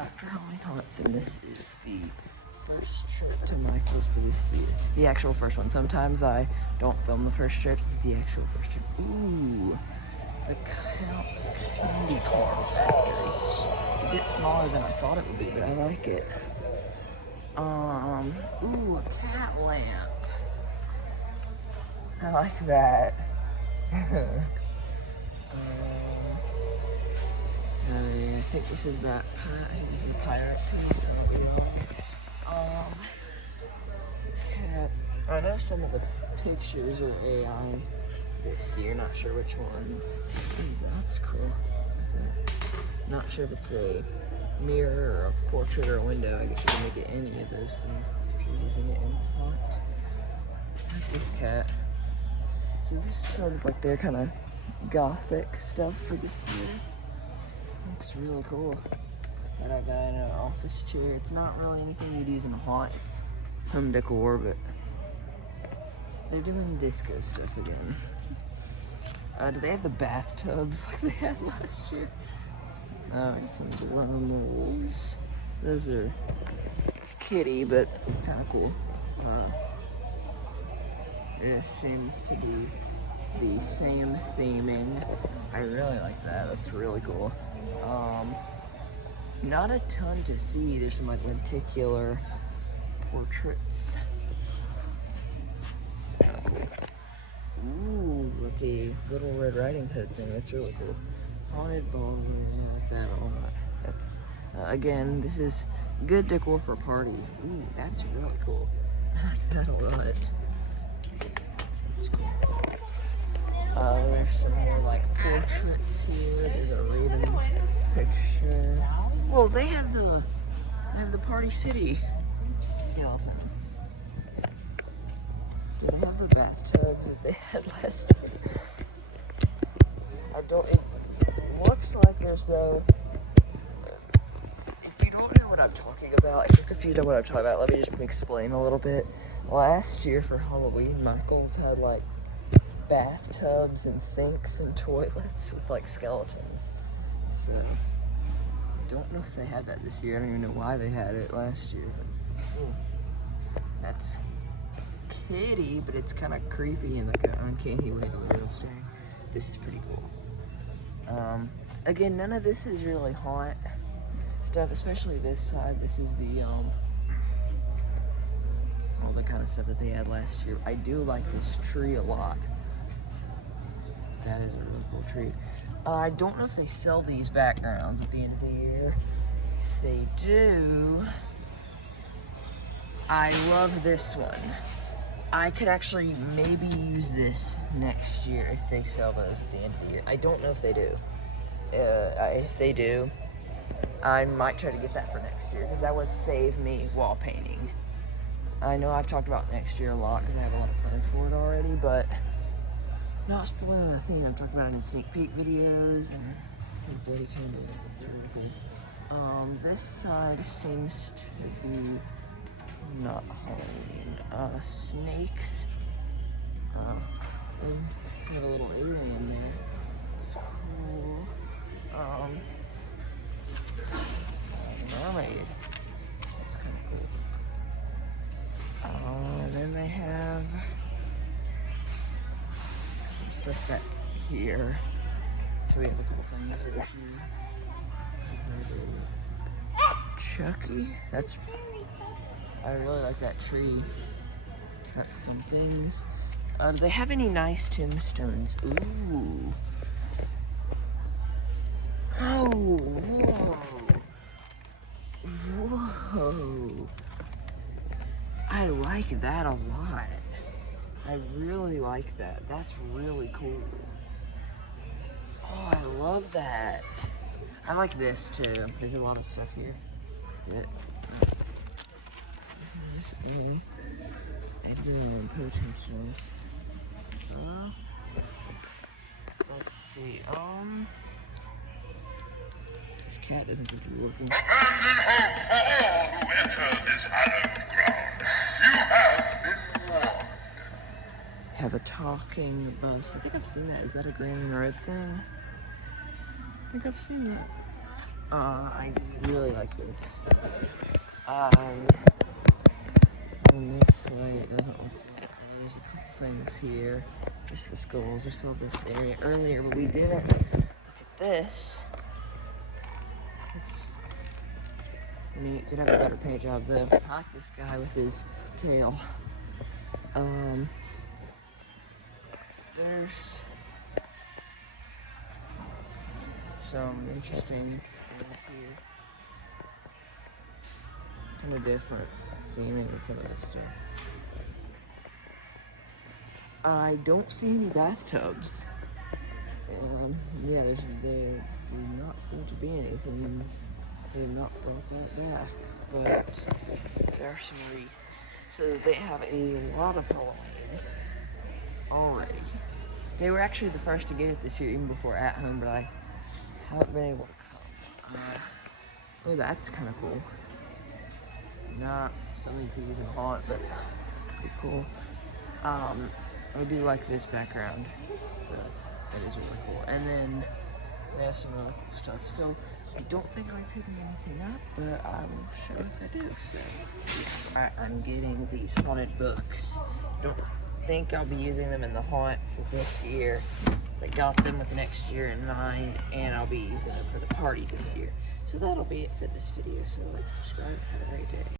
Dr. Halloween Haunts, and this is the first trip to Michael's for this year. The actual first one. Sometimes I don't film the first trip. This is the actual first trip. Ooh, the Count's Candy Corn Factory. It's a bit smaller than I thought it would be, but I like it. Ooh, a cat lamp. I like that. I think this is that. I think this is a pirate piece. Cat. I know some of the pictures are AI this year. Not sure which ones. Jeez, that's cool. Not sure if it's a mirror or a portrait or a window. I guess you can make it any of those things if you're using it in a haunt. I like this cat. So this is sort of like their kind of Gothic stuff for this year. Looks really cool. Got a guy in an office chair. It's not really anything you'd use in a haunt. It's home decor, but they're doing disco stuff again. Do they have the bathtubs like they had last year? Got some animals. Those are kitty, but kind of cool. It seems to be the same theming. I really like that. That's really cool. Not a ton to see. There's some like lenticular portraits. Ooh, like a Little Red Riding Hood thing. That's really cool. Haunted ballroom. I like that a lot. That's again. This is good decor for a party. Ooh, that's really cool. I like that a lot. That's cool. There's some more like portraits here. There's a Raven picture. Well, they have the Party City skeleton. Do they have the bathtubs that they had last year? It looks like there's no. If you don't know what I'm talking about, if you're confused on what I'm talking about, let me just explain a little bit. Last year for Halloween, Michael's had like bathtubs and sinks and toilets with like skeletons. So I don't know if they had that this year. I don't even know why they had it last year. But, that's kitty, but it's kind of creepy in like an uncanny way the way it was doing. This is pretty cool. Again, none of this is really haunt stuff, especially this side. This is the all the kind of stuff that they had last year. I do like this tree a lot. That is a really cool tree. I don't know if they sell these backgrounds at the end of the year. If they do, I love this one. I could actually maybe use this next year if they sell those at the end of the year. I don't know if they do. If they do, I might try to get that for next year because that would save me wall painting. I know I've talked about next year a lot because I have a lot of plans for it already, but not spoiling the theme. I'm talking about it in sneak peek videos and bloody candles. It's really cool. This side seems to be not Halloween. Snakes. We have a little alien there. It's cool. Mermaid. That's kind of cool. Then they have some stuff back here. So we have a couple things over here. Chucky. I really like that tree. Got some things. Do they have any nice tombstones? Ooh. Oh, whoa. Whoa. I like that a lot. I really like that. That's really cool. Oh, I love that. I like this too. There's a lot of stuff here. Let's see. This cat doesn't seem to be working. Abandon hope for all who enter this hallowed ground. You have been warned. Have a talking bus. I think I've seen that. Is that a green and red thing? I think I've seen that. I really like this. And this way it doesn't look like there's a couple things here. Just the skulls. We saw this area earlier, but we didn't. Look at this. It's neat. Could have a better paint job though. I like this guy with his tail. There's some interesting things here. Kind of different theming and some of this stuff. I don't see any bathtubs. Yeah, there do not seem to be any since they've not brought that back. But there are some wreaths. So they have a lot of Halloween already. They were actually the first to get it this year, even before At Home, but I haven't been able to come. Oh, that's kind of cool. Not something you could use in a haunt, but pretty cool. I do like this background. That is really cool. And then they have some really cool stuff. So I don't think I'll be picking anything up, but I will show if I do. So yeah, I'm getting these haunted books. Don't think I'll be using them in the haunt for this year. I got them with next year in mind, and I'll be using them for the party this year. So that'll be it for this video. So like, subscribe, have a great day.